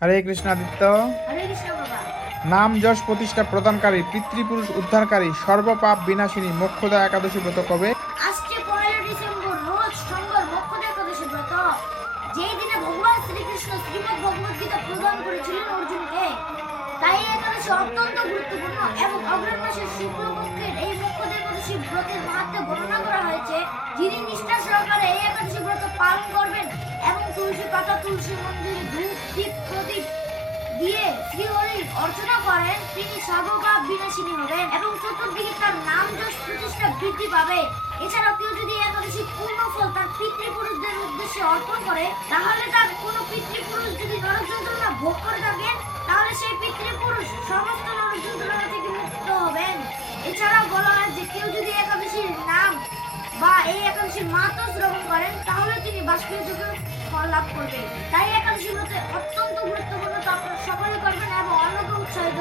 হরে কৃষ্ণ আদিত্য। নাম যশ প্রতিষ্ঠা প্রদানকারী পিতৃপুরুষ উদ্ধারকারী সর্বপাপ বিনাশিনী মোক্ষদা একাদশী ব্রত কবে? আসছে পয়লা ডিসেম্বর রোজ সোমবার মক্ষদা একাদশী ব্রত। যেই দিনে ভগবান শ্রীকৃষ্ণ শ্রীমদ ভগবদ গীতা প্রদান করেছিলেন অর্জুনকে তাই একাদশী অত্যন্ত গুরুত্বপূর্ণ এবং অগ্রহণ মাসের শুক্লপক্ষের এই মক্ষদা একাদশী ব্রতের মাহাত্ম্য বর্ণনা করা হয়েছে। যিনি নিষ্ঠা সহকারে এই একাদশী ব্রত পালন করবেন এবং তুলসী পাতা তুলসী মন্দিরে ধূপ দীপ প্রদীপ দিয়ে শ্রীহরির অর্চনা করেন। তিনি সর্বপাপ বিনাশিনী হবেন এবং চতুর্দিকে তার নাম যশ প্রতিষ্ঠা বৃদ্ধি পাবে। এছাড়াও কেউ যদি একাদশী পূর্ণ ফল তার পিতৃপুরুষদের উদ্দেশ্যে অর্পণ করে, তাহলে তার কোনো পিতৃপুরুষ যদি নরক ভোগ করে থাকেন, তাহলে সেই পিতৃপুরুষ সমস্ত নরক থেকে মুক্ত হবেন। এছাড়াও বলা হয় যে কেউ যদি একাদশীর নাম বা এই একাদশীর মাত্র শ্রবণ করেন, তাহলে তিনি বাষ্পীয় ফল লাভ করবেন। তাই একাদশী অত্যন্ত গুরুত্বপূর্ণ তা আপনারা সকলে করবেন এবং অন্যকে উৎসাহিত